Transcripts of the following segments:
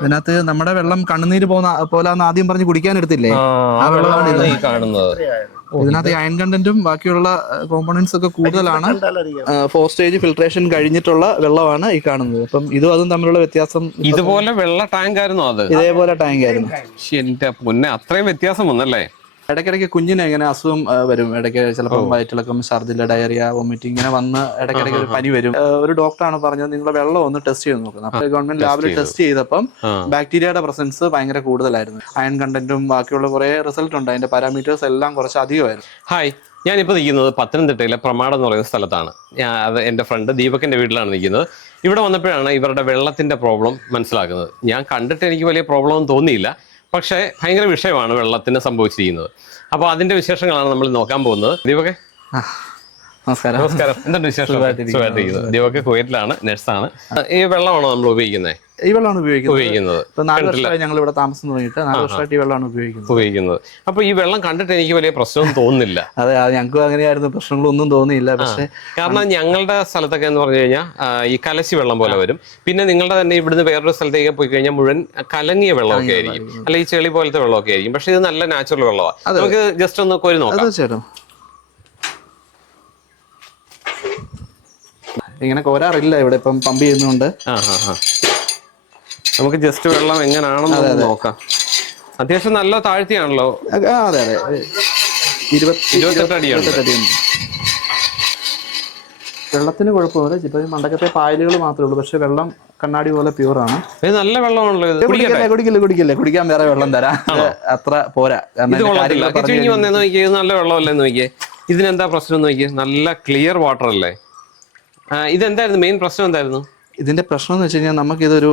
ഇതിനകത്ത് നമ്മുടെ വെള്ളം കണ്ണുനീര് പോലെ ആദ്യം പറഞ്ഞ് കുടിക്കാൻ എടുത്തില്ലേ, ആ വെള്ളമാണ് ഇത് കാണുന്നത്. ഇതിനകത്ത് അയൺ കണ്ടന്റും ബാക്കിയുള്ള കോമ്പണൻസ് ഒക്കെ കൂടുതലാണ്. 4 സ്റ്റേജ് ഫിൽട്രേഷൻ കഴിഞ്ഞിട്ടുള്ള വെള്ളമാണ് ഈ കാണുന്നത്. അപ്പം ഇതും അതും തമ്മിലുള്ള വ്യത്യാസം. ഇതുപോലെ വെള്ള ടാങ്ക് ആയിരുന്നു അത്? ഇതേപോലെ ടാങ്ക് ആയിരുന്നു. എന്റെ പൊന്നെ, അത്രയും വ്യത്യാസം വന്നല്ലേ? ഇടയ്ക്കിടയ്ക്ക് കുഞ്ഞിന് ഇങ്ങനെ അസുഖം വരും. ഇടയ്ക്ക് ചിലപ്പോൾ വയറ്റിളക്കം, ഛർദില്, ഡയറിയ, വൊമിറ്റിംഗ് ഇങ്ങനെ വന്ന് ഇടയ്ക്കിടയ്ക്ക് ഒരു പനി വരും. ഒരു ഡോക്ടറാണ് പറഞ്ഞത് നിങ്ങളുടെ വെള്ളം ഒന്ന് ടെസ്റ്റ് ചെയ്ത് നോക്കുന്നത്. അപ്പോൾ ഗവൺമെന്റ് ലാബിൽ ടെസ്റ്റ് ചെയ്തപ്പം ബാക്ടീരിയയുടെ പ്രസൻസ് ഭയങ്കര കൂടുതലായിരുന്നു. അയൺ കണ്ടന്റും ബാക്കിയുള്ള കുറെ റിസൾട്ട് ഉണ്ട്. അതിന്റെ പാരാമീറ്റേഴ്സ് എല്ലാം കുറച്ച് അധികമായിരുന്നു. ഹായ്, ഞാനിപ്പോൾ നിൽക്കുന്നത് പത്തനംതിട്ടയിലെ പ്രമാടം എന്ന് പറയുന്ന സ്ഥലത്താണ്. അത് എൻ്റെ ഫ്രണ്ട് ദീപകിന്റെ വീട്ടിലാണ് നിൽക്കുന്നത്. ഇവിടെ വന്നപ്പോഴാണ് ഇവരുടെ വെള്ളത്തിന്റെ പ്രോബ്ലം മനസ്സിലാക്കുന്നത്. ഞാൻ കണ്ടിട്ട് എനിക്ക് വലിയ പ്രോബ്ലം ഒന്നും തോന്നിയില്ല, പക്ഷേ ഭയങ്കര വിഷയമാണ് വെള്ളത്തിന് സംഭവിച്ചിരിക്കുന്നത്. അപ്പോൾ അതിന്റെ വിശേഷങ്ങളാണ് നമ്മൾ നോക്കാൻ പോകുന്നത്. ദീപകെ നമസ്കാരം. നമസ്കാരം. എന്തുണ്ട് വിശേഷം? സുഖമായിട്ടിരിക്കുന്നത്. ദീപക് കുവൈറ്റിലാണ്, നഴ്സാണ്. ഈ വെള്ളമാണോ നമ്മൾ ഉപയോഗിക്കുന്നത്? ഈ വെള്ളമാണ് ഉപയോഗിക്കുന്നത്. ഇപ്പൊ 4 വർഷമായി ഞങ്ങൾ ഇവിടെ താമസം തുടങ്ങിയിട്ട് 4 വർഷമായിട്ട് ഈ വെള്ളമാണ് ഉപയോഗിക്കുന്നത്. അപ്പൊ ഈ വെള്ളം കണ്ടിട്ട് എനിക്ക് വലിയ പ്രശ്നമൊന്നും തോന്നുന്നില്ല. അതെ, ഞങ്ങൾക്കും അങ്ങനെയായിരുന്നു, പ്രശ്നങ്ങളൊന്നും തോന്നിയില്ല. പക്ഷേ കാരണം ഞങ്ങളുടെ സ്ഥലത്തൊക്കെ എന്ന് പറഞ്ഞു കഴിഞ്ഞാൽ ഈ കലശി വെള്ളം പോലെ വരും. പിന്നെ നിങ്ങളുടെ തന്നെ ഇവിടുന്ന് വേറൊരു സ്ഥലത്തേക്ക് പോയി കഴിഞ്ഞാൽ മുഴുവൻ കലങ്ങിയ വെള്ളമൊക്കെ ആയിരിക്കും, അല്ലെങ്കിൽ ചെളി പോലത്തെ വെള്ളമൊക്കെ ആയിരിക്കും. പക്ഷെ ഇത് നല്ല നാച്ചുറൽ വെള്ളമാണ്. നമുക്ക് ജസ്റ്റ് ഒന്ന് കോരി നോക്കാം. തീർച്ചയായിട്ടും. ഇങ്ങനെ കോരാറില്ല ഇവിടെ, ഇപ്പം പമ്പ് ചെയ്യുന്നുണ്ട്. നമുക്ക് ജസ്റ്റ് വെള്ളം എങ്ങനെയാണെന്ന് നോക്കാം. അത്യാവശ്യം നല്ല താഴ്ത്തിയാണല്ലോ. അതെ അതെ, 28 അടിയാണ്. വെള്ളത്തിന് കുഴപ്പമില്ല. ഇപ്പൊ മണ്ടക്കത്തെ പായലുകൾ മാത്രമേ ഉള്ളൂ, പക്ഷെ വെള്ളം കണ്ണാടി പോലെ പ്യൂറാണ്. ഇത് നല്ല വെള്ളമാണല്ലോ. കുടിക്കില്ല, കുടിക്കാൻ വേറെ വെള്ളം തരാം. അത്ര പോരാ. വന്നേന്ന് നോക്കിയേ, നല്ല വെള്ളമല്ലേന്ന് നോക്കിയേ. ഇതിനെന്താ പ്രശ്നം നോക്കിയേ, നല്ല ക്ലിയർ വാട്ടർ അല്ലേ. ഇതെന്തായിരുന്നു മെയിൻ പ്രശ്നം? എന്തായിരുന്നു ഇതിന്റെ പ്രശ്നം എന്ന് വെച്ച് കഴിഞ്ഞാൽ നമുക്ക് ഇതൊരു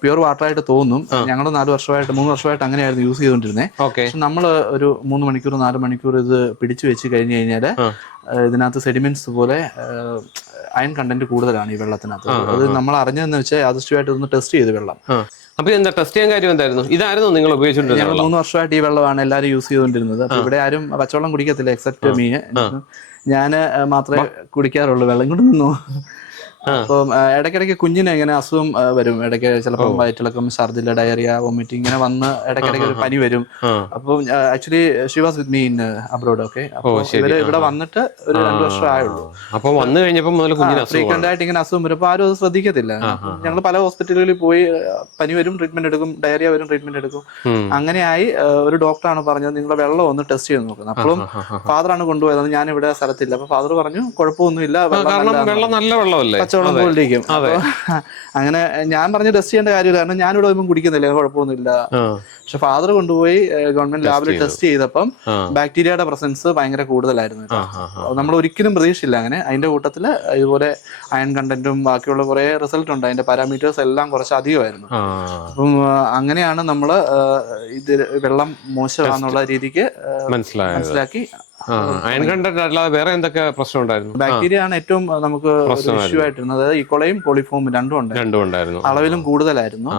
പ്യൂർ വാട്ടർ ആയിട്ട് തോന്നും. ഞങ്ങൾ 3 വർഷമായിട്ട് അങ്ങനെയായിരുന്നു യൂസ് ചെയ്തുകൊണ്ടിരുന്നത്. പക്ഷെ നമ്മൾ ഒരു 3 മണിക്കൂർ 4 മണിക്കൂർ ഇത് പിടിച്ചു വെച്ച് കഴിഞ്ഞു കഴിഞ്ഞാല് ഇതിനകത്ത് സെഡിമെന്റ്സ് പോലെ അയൺ കണ്ടന്റ് കൂടുതലാണ് ഈ വെള്ളത്തിനകത്ത്. അത് നമ്മൾ അറിഞ്ഞതെന്ന് വെച്ചാൽ യാദൃശ്ചികമായിട്ട് ഒന്ന് ടെസ്റ്റ് ചെയ്ത് വെള്ളം. അപ്പൊ എന്താ ടെസ്റ്റ് ചെയ്യാൻ കാര്യം എന്തായിരുന്നു? ഇതായിരുന്നു നിങ്ങൾ ഉപയോഗിച്ചിട്ടുള്ളത്? ഞങ്ങൾ 3 വർഷമായിട്ട് ഈ വെള്ളമാണ് എല്ലാവരും യൂസ് ചെയ്തുകൊണ്ടിരുന്നത്. അപ്പൊ ഇവിടെ ആരും പച്ചവെള്ളം കുടിക്കത്തില്ല, എക്സെപ്റ്റ് മീ. ഞാൻ മാത്രമേ കുടിക്കാറുള്ളൂ. വെള്ളം കൊണ്ട് നിന്നു. അപ്പം ഇടയ്ക്കിടയ്ക്ക് കുഞ്ഞിന് ഇങ്ങനെ അസുഖം വരും. ഇടയ്ക്ക് ചിലപ്പോൾ വയറ്റിളക്കം, ഛർദില്, ഡയറിയ, വൊമിറ്റിംഗ് ഇങ്ങനെ വന്ന് ഇടയ്ക്കിടയ്ക്ക് ഒരു പനി വരും. അപ്പം actually she was with me in abroad. Okay, അപ്പോൾ ഇവര് ഇവിടെ വന്നിട്ട് ഒരു 2 വർഷം ആയുള്ളൂ. അപ്പൊ വന്നു കഴിഞ്ഞപ്പോൾ ഫ്രീക്വന്റ് ആയിട്ട് ഇങ്ങനെ അസുഖം വരും. അപ്പൊ ആരും അത് ശ്രദ്ധിക്കത്തില്ല. ഞങ്ങൾ പല ഹോസ്പിറ്റലുകളിൽ പോയി, പനി വരും ട്രീറ്റ്മെന്റ് എടുക്കും, ഡയറിയ വരും ട്രീറ്റ്മെന്റ് എടുക്കും. അങ്ങനെയായി ഒരു ഡോക്ടറാണ് പറഞ്ഞത് നിങ്ങളുടെ വെള്ളം ഒന്ന് ടെസ്റ്റ് ചെയ്ത് നോക്കുന്നത്. അപ്പോഴും ഫാദറാണ് കൊണ്ടുപോയത്. ഞാൻ ഇവിടെ സ്ഥലത്തില്ല. അപ്പൊ ഫാദർ പറഞ്ഞു കുഴപ്പമൊന്നുമില്ല, വെള്ളം നല്ല വെള്ളമല്ലേ, പച്ചവെള്ളം പോലിരിക്കും. അങ്ങനെ ഞാൻ പറഞ്ഞു ടെസ്റ്റ് ചെയ്യേണ്ട കാര്യമില്ല, കാരണം ഞാനിവിടെ ഒന്നും കുടിക്കുന്നില്ല, കുഴപ്പമൊന്നുമില്ല. പക്ഷെ ഫാദർ കൊണ്ടുപോയി ഗവൺമെന്റ് ലാബിൽ ടെസ്റ്റ് ചെയ്തപ്പം ബാക്ടീരിയയുടെ പ്രസൻസ് ഭയങ്കര കൂടുതലായിരുന്നു. നമ്മൾ ഒരിക്കലും പ്രതീക്ഷിച്ചില്ല അങ്ങനെ. അതിന്റെ കൂട്ടത്തില് ഇതുപോലെ അയൺ കണ്ടന്റും ബാക്കിയുള്ള കുറെ റിസൾട്ട് ഉണ്ട്. അതിന്റെ പാരാമീറ്റേഴ്സ് എല്ലാം കുറച്ച് അധികമായിരുന്നു. അപ്പം അങ്ങനെയാണ് നമ്മള് ഇത് വെള്ളം മോശമാണെന്നുള്ള രീതിക്ക് മനസ്സിലാക്കി. അയൺ കണ്ടന്റ് അല്ലാതെ വേറെ എന്തൊക്കെ പ്രശ്നം ഉണ്ടായിരുന്നു? ബാക്ടീരിയ ആണ് ഏറ്റവും നമുക്ക് ഇഷ്യൂ ആയിട്ടിരുന്നത്. ഈക്കോളയും കോളിഫോമും രണ്ടും ഉണ്ടായിരുന്നു. അളവിലും കൂടുതലായിരുന്നു.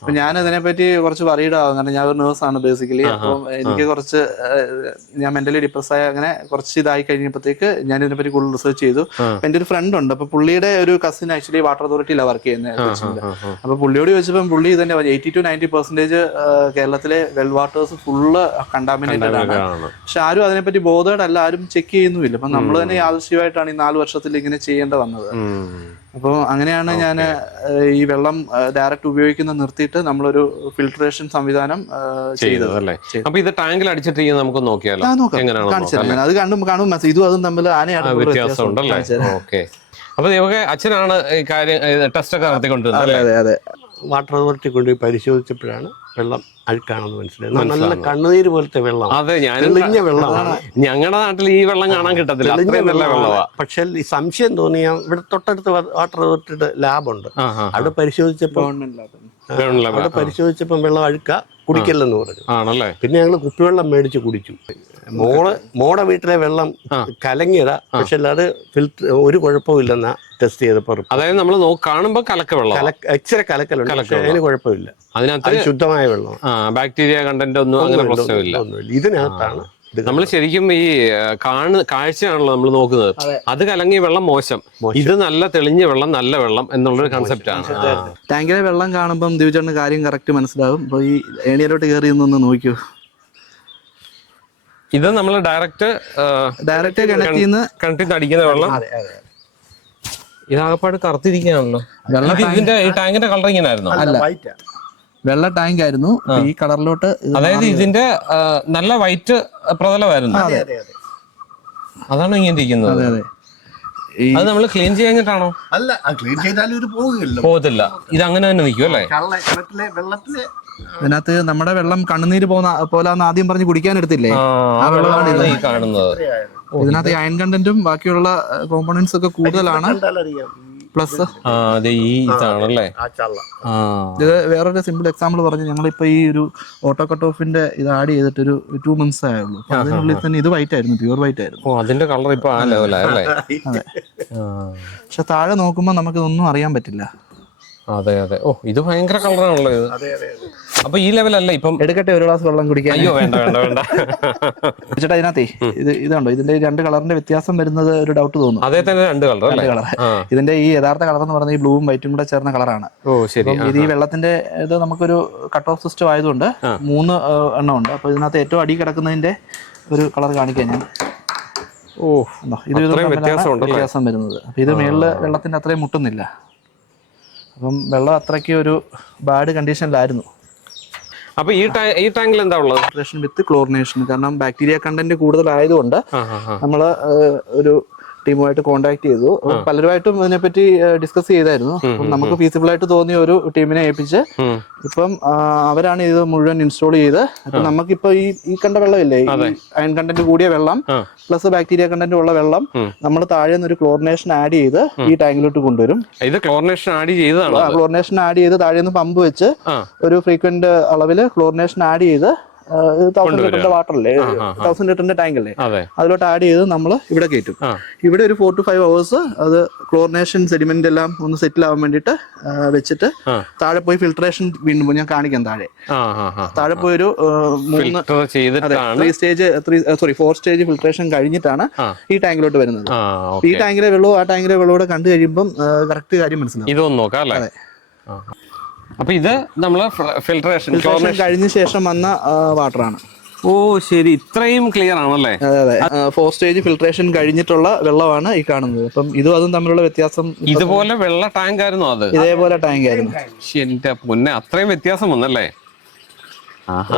അപ്പൊ ഞാൻ ഇതിനെപ്പറ്റി കുറച്ച് വറീഡ് ആവും, കാരണം ഞാൻ ഒരു നേഴ്സാണ് ബേസിക്കലി. അപ്പം എനിക്ക് കുറച്ച് ഞാൻ മെന്റലി ഡിപ്രസ് ആയ അങ്ങനെ കുറച്ച് ഇതായി കഴിഞ്ഞപ്പോഴത്തേക്ക് ഞാൻ ഇതിനെപ്പറ്റി കൂടുതൽ റിസർച്ച് ചെയ്തു. എന്റെ ഒരു ഫ്രണ്ട് ഉണ്ട്. അപ്പൊ പുള്ളിയുടെ ഒരു കസിൻ ആക്ച്വലി വാട്ടർ അതോറിറ്റിയിലാണ് വർക്ക് ചെയ്യുന്നത്. അപ്പൊ പുള്ളിയോട് ചോദിച്ചപ്പോൾ പുള്ളി തന്നെ 80 to 90% കേരളത്തിലെ വെൽ വാട്ടേഴ്സ് ഫുള്ള് കണ്ടാമിനേറ്റഡ് ആണ്. പക്ഷെ ആരും അതിനെപ്പറ്റി അല്ല, ആരും ചെക്ക് ചെയ്യുന്നുമില്ല. അപ്പൊ നമ്മൾ തന്നെ യാദൃശ്ചികമായിട്ടാണ് ഈ 4 വർഷത്തിൽ ഇങ്ങനെ ചെയ്യേണ്ട വന്നത്. അപ്പോൾ അങ്ങനെയാണ് ഞാൻ ഈ വെള്ളം ഡയറക്റ്റ് ഉപയോഗിക്കുന്ന നിർത്തിയിട്ട് നമ്മളൊരു ഫിൽട്രേഷൻ സംവിധാനം ചെയ്തത്. അപ്പൊ ഇത് ടാങ്കിൽ അടിച്ചിട്ട് നമുക്ക് നോക്കിയാലോ? അത് കാണും ഇതും അതും തമ്മിൽ വ്യത്യാസം ഉണ്ടല്ലേ? ഓക്കെ. അപ്പൊ നമുക്ക് അച്ഛനാണ് ഈ കാര്യം ടെസ്റ്റ് ഒക്കെ നടത്തിക്കൊണ്ടിരുന്നത്. അതെ, വാട്ടർ അതോറിറ്റി കൊണ്ടുപോയി പരിശോധിച്ചപ്പോഴാണ് വെള്ളം അഴുക്കാണെന്ന് മനസ്സിലായത്. നല്ല കണ്ണുനീര് പോലത്തെ വെള്ളം. അതെ, തെളിഞ്ഞ വെള്ളമാണ്. ഞങ്ങളുടെ നാട്ടിൽ ഈ വെള്ളം കാണാൻ കിട്ടത്തില്ല, നല്ല വെള്ളമാണ്. പക്ഷെ ഈ സംശയം തോന്നിയ ഇവിടെ തൊട്ടടുത്ത് വാട്ടർ അതോറിറ്റിയുടെ ലാബുണ്ട്. അവിടെ പരിശോധിച്ചപ്പോൾ വെള്ളം അഴുക്ക, കുടിക്കല്ലെന്ന് പറഞ്ഞു. ആണല്ലേ? പിന്നെ ഞങ്ങൾ കുപ്പിവെള്ളം മേടിച്ച് കുടിച്ചു. മോടെ വീട്ടിലെ വെള്ളം കലങ്ങിയതാ, പക്ഷെ അത് ഫിൽറ്റർ ഒരു കുഴപ്പമില്ലെന്നാ ടെസ്റ്റ് ചെയ്തപ്പോൾ. അതായത് നമ്മൾ കാണുമ്പോൾ കലക്ക വെള്ളം, ഇച്ചിരി കലക്കലുണ്ട്, അതിന് കുഴപ്പമില്ല. അതിനകത്ത് ശുദ്ധമായ വെള്ളം, ബാക്ടീരിയ കണ്ടന്റ് ഒന്നും അങ്ങനെ പ്രശ്നമില്ല. ഇതിനകത്താണ് നമ്മൾ ശരിക്കും ഈ കാഴ്ചയാണല്ലോ നമ്മൾ നോക്കുന്നത്. അത് കലങ്ങിയ വെള്ളം മോശം, ഇത് നല്ല തെളിഞ്ഞ വെള്ളം നല്ല വെള്ളം എന്നുള്ളൊരു കൺസെപ്റ്റ് ആണ്. ടാങ്കിലെ വെള്ളം കാണുമ്പം ദിവചേട്ടന് കാര്യം കറക്റ്റ് മനസ്സിലാവും. അപ്പൊ ഈ ഏണിയലോട്ട് കയറി ഒന്ന് നോക്കൂ. ഇത് നമ്മൾ ഡയറക്റ്റ് കിണറ്റിന്ന് അടിക്കുന്ന വെള്ളം. ഇതാകപ്പാട് കറുത്തിരിക്കുകയാണല്ലോ. ഇതിന്റെ ഈ ടാങ്കിന്റെ കളർ ഇങ്ങനെ ആയിരുന്നു? അല്ല, വെള്ള ടാങ്ക് ആയിരുന്നു. ഈ കളറിലോട്ട്, അതായത് ഇതിന്റെ നല്ല വൈറ്റ് പ്രതലമായിരുന്നു. അതാണ് ഇങ്ങനെ ഇരിക്കുന്നത്. അതെ അതെ. അത് നമ്മൾ ക്ലീൻ ചെയ്യാഞ്ഞിട്ടാണോ? അല്ല, ക്ലീൻ ചെയ്താലും ഇത് പോകത്തില്ല. ഇത് അങ്ങനെ തന്നെ നിൽക്കും അല്ലേ? വെള്ളത്തിലെ ഇതിനകത്ത് നമ്മുടെ വെള്ളം കണ്ണുനീര് പോലെ ആദ്യം പറഞ്ഞ് കുടിക്കാൻ എടുത്തില്ലേ, ആ വെള്ളമാണ് ഇത് കാണുന്നത്. ഇതിനകത്ത് അയൺ കണ്ടന്റും ബാക്കിയുള്ള കോമ്പോണന്റ്സ് ഒക്കെ കൂടുതലാണ്. പ്ലസ് ഇതാണല്ലേ. ഇത് വേറൊരു സിമ്പിൾ എക്സാമ്പിൾ പറഞ്ഞു. ഞങ്ങളിപ്പോ ഈ ഒരു ഓട്ടോ കട്ട് ഓഫിന്റെ ഇത് ആഡ് ചെയ്തിട്ട് ഒരു 2 months ആയുള്ളൂ. അതിനുള്ളിൽ തന്നെ ഇത് വൈറ്റ് ആയിരുന്നു, പ്യൂർ വൈറ്റ് ആയിരുന്നു. അതിന്റെ കളർ ഇപ്പൊ ആ ലെവലല്ലേ? അതെ. പക്ഷെ താഴെ നോക്കുമ്പോ നമുക്കിതൊന്നും അറിയാൻ പറ്റില്ല. അതെ അതെ. ഇത് ഭയങ്കര കളറാണല്ലോ ഇത്. അപ്പൊ ഈ ലെവലല്ല. ഇപ്പം എടുക്കട്ടെ ഒരു ഗ്ലാസ് വെള്ളം കുടിക്കാൻ? അയ്യോ വേണ്ട വേണ്ട വേണ്ട. ചേട്ടാ, ഇതിനകത്തേ ഇതുണ്ടോ, ഇതിന്റെ 2 കളറിന്റെ വ്യത്യാസം വരുന്നത് ഒരു ഡൗട്ട് തോന്നുന്നു. അതേ തന്നെ 2 കളർ. ഇതിന്റെ ഈ യഥാർത്ഥ കളർ എന്ന് പറഞ്ഞാൽ ഈ ബ്ലൂവും വൈറ്റും കൂടെ ചേർന്ന കളറാണ്. ഇത് ഈ വെള്ളത്തിന്റെ ഇത് നമുക്കൊരു കട്ട് ഓഫ് സിസ്റ്റം ആയതുകൊണ്ട് 3 എണ്ണം ഉണ്ട്. അപ്പൊ ഇതിനകത്ത് ഏറ്റവും അടി കിടക്കുന്നതിന്റെ ഒരു കളർ കാണിക്കാൻ ഞാൻ. ഇത് വ്യത്യാസം വരുന്നത്. അപ്പൊ ഇത് മേളില് വെള്ളത്തിന്റെ അത്രയും മുട്ടുന്നില്ല. അപ്പം വെള്ളം അത്രയ്ക്ക് ഒരു ബാഡ് കണ്ടീഷനിലായിരുന്നു. അപ്പൊ ഈ ടാങ്കിൽ എന്താ ഉള്ളത്? വിത്ത് ക്ലോറിനേഷൻ. കാരണം ബാക്ടീരിയ കണ്ടന്റ് കൂടുതലായതുകൊണ്ട് നമ്മള് ഒരു ടീമുമായിട്ട് കോൺടാക്ട് ചെയ്തു. പലരുമായിട്ടും ഇതിനെപ്പറ്റി ഡിസ്കസ് ചെയ്തായിരുന്നു. നമുക്ക് ഫീസിബിൾ ആയിട്ട് തോന്നിയ ഒരു ടീമിനെ ഏൽപ്പിച്ച് ഇപ്പം അവരാണ് ഇത് മുഴുവൻ ഇൻസ്റ്റാൾ ചെയ്ത്. ഇപ്പൊ നമുക്കിപ്പോ ഈ കണ്ട വെള്ളമില്ലേ, അയൺ കണ്ടന്റ് കൂടിയ വെള്ളം പ്ലസ് ബാക്ടീരിയ കണ്ടന്റ് ഉള്ള വെള്ളം നമ്മൾ താഴെ നിന്ന് ഒരു ക്ലോറിനേഷൻ ആഡ് ചെയ്ത് ഈ ടാങ്കിലോട്ട് കൊണ്ടുവരും. ഇത് ക്ലോറിനേഷൻ ആഡ് ചെയ്തതാണ്. ക്ലോറിനേഷൻ ആഡ് ചെയ്ത് താഴെ നിന്ന് പമ്പ് വെച്ച് ഒരു ഫ്രീക്വന്റ് അളവില് ക്ലോറിനേഷൻ ആഡ് ചെയ്ത് 1000 ലിറ്ററിന്റെ വാട്ടർ അല്ലേ, 1000 ലിറ്ററിന്റെ ടാങ്ക് അല്ലേ, അതിലോട്ട് ആഡ് ചെയ്ത് നമ്മൾ ഇവിടെ കയറ്റും. ഇവിടെ ഒരു 4 to 5 hours അത് ക്ലോറിനേഷൻ സെഡിമെന്റ് എല്ലാം ഒന്ന് സെറ്റിൽ ആവാൻ വേണ്ടിട്ട് വെച്ചിട്ട് താഴെ പോയി ഫിൽട്രേഷൻ വീണ്ടും ഞാൻ കാണിക്കാം. താഴെ പോയി ഒരു 4 സ്റ്റേജ് ഫിൽട്രേഷൻ കഴിഞ്ഞിട്ടാണ് ഈ ടാങ്കിലോട്ട് വരുന്നത്. ഈ ടാങ്കിലെ വെള്ളവും ആ ടാങ്കിലെ വെള്ളവും കണ്ടു കഴിയുമ്പോൾ കറക്റ്റ് കാര്യം മനസ്സിലാവും. ഇതൊന്നും നോക്കാം അല്ലേ? അപ്പൊ ഇത് നമ്മള് ഫിൽട്രേഷൻ കഴിഞ്ഞ ശേഷം വന്ന വാട്ടറാണ്. ശരി, ഇത്രയും ക്ലിയർ ആണല്ലേ? അതെ അതെ. 4 സ്റ്റേജ് ഫിൽട്രേഷൻ കഴിഞ്ഞിട്ടുള്ള വെള്ളമാണ് ഈ കാണുന്നത്. അപ്പം ഇതും അതും തമ്മിലുള്ള വ്യത്യാസം. ഇതുപോലെ വെള്ള ടാങ്ക് ആയിരുന്നു അത്? ഇതേപോലെ ടാങ്ക് ആയിരുന്നു. എന്റെ പൊന്നെ, അത്രയും വ്യത്യാസം വന്നല്ലേ?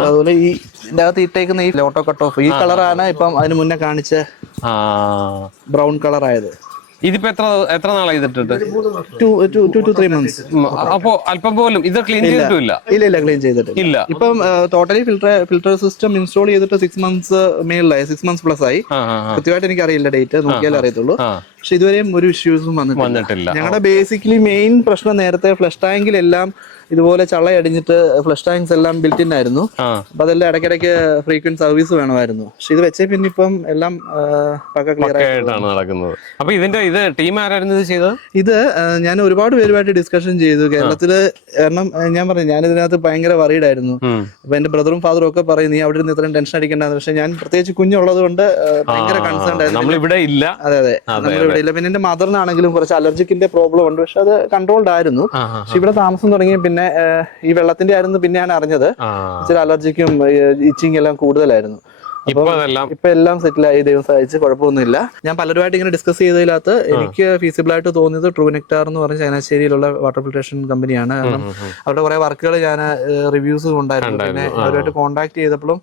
അതുപോലെ ഈ ഇതിന്റെ അകത്ത് ഇട്ടേക്കുന്ന ഈ ഓട്ടോ കട്ട് ഓഫ് ഈ കളറാണ് ഇപ്പം അതിന് മുന്നേ കാണിച്ച ബ്രൗൺ കളർ ആയത്. ഇതിപ്പോ എത്ര നാളായി ഇതിട്ടിട്ട്? 2 to 3 months. അപ്പോ അല്പം പോലും ഇത് ക്ലീൻ ചെയ്തിട്ടില്ല? ഇല്ല, ക്ലീൻ ചെയ്തിട്ടില്ല. ഇപ്പം ടോട്ടലി ഫിൽട്ടർ സിസ്റ്റം ഇൻസ്റ്റാൾ ചെയ്തിട്ട് 6 months മേളിലായി, 6 months പ്ലസ് ആയി. കൃത്യമായിട്ട് എനിക്ക് അറിയില്ല, ഡേറ്റ് നോക്കിയാലേ അറിയത്തുള്ളൂ. പക്ഷെ ഇതുവരെയും ഒരു ഇഷ്യൂസും വന്നിട്ടില്ല. ഞങ്ങളുടെ ബേസിക്കലി മെയിൻ പ്രശ്നം നേരത്തെ ഫ്ലഷ് ടാങ്കിലെല്ലാം ഇതുപോലെ ചള്ളയടിഞ്ഞിട്ട് ഫ്ലഷ് ടാങ്ക്സ് എല്ലാം ബിൽറ്റ് ഇൻ ആയിരുന്നു. അപ്പൊ അതെല്ലാം ഇടയ്ക്കിടയ്ക്ക് ഫ്രീക്വന്റ് സർവീസ് വേണമായിരുന്നു. പക്ഷെ ഇത് വെച്ചേ പിന്നെ ഇപ്പം എല്ലാം ക്ലിയർ ആയിട്ടാണ് നടക്കുന്നത്. അപ്പൊ ഇതിന്റെ ടീം ആരായിരുന്നു ഇത് ചെയ്തത്? ഇത് ഞാൻ ഒരുപാട് പേരുമായിട്ട് ഡിസ്കഷൻ ചെയ്തു കേരളത്തില്. കാരണം ഞാൻ പറഞ്ഞു, ഞാൻ ഇതിനകത്ത് ഭയങ്കര വറീഡ് ആയിരുന്നു. അപ്പൊ എന്റെ ബ്രദറും ഫാദറും ഒക്കെ പറയും നീ അവിടെ ഇരുന്ന് ഇത്രയും ടെൻഷൻ അടിക്കേണ്ടത്. പക്ഷെ ഞാൻ പ്രത്യേകിച്ച് കുഞ്ഞുള്ളത് കൊണ്ട് ഭയങ്കര കൺസേൺ ആയിരുന്നു. ഇവിടെ ഇല്ല. അതെ അതെ, നമ്മളിവിടെ ഇല്ല. പിന്നെ എന്റെ മദറിനാണെങ്കിലും കുറച്ച് അലർജിക്കിന്റെ പ്രോബ്ലം ഉണ്ട്. പക്ഷെ അത് കൺട്രോൾഡ് ആയിരുന്നു. പക്ഷെ ഇവിടെ താമസം തുടങ്ങി പിന്നെ ഈ വെള്ളത്തിന്റെ ആയിരുന്നു പിന്നെയാണ് അറിഞ്ഞത് ഇച്ചിരി അലർജിക്കും ഇച്ചിങ് എല്ലാം കൂടുതലായിരുന്നു. ഇപ്പൊ എല്ലാം സെറ്റിലായി, ദൈവം സഹായിച്ച് കുഴപ്പമൊന്നുമില്ല. ഞാൻ പലരുമായിട്ട് ഇങ്ങനെ ഡിസ്കസ് ചെയ്തതിനകത്ത് എനിക്ക് ഫീസിബിൾ ആയിട്ട് തോന്നിയത് ട്രൂ നെക്ടാർ എന്ന് പറഞ്ഞ ചങ്ങനാശ്ശേരിയിലുള്ള വാട്ടർ ഫിൽട്രേഷൻ കമ്പനിയാണ്. കാരണം അവരുടെ കുറെ വർക്കുകൾ ഞാൻ റിവ്യൂസ് ഉണ്ടായിരുന്നു. പിന്നെ അവരുമായിട്ട് കോൺടാക്ട് ചെയ്തപ്പോഴും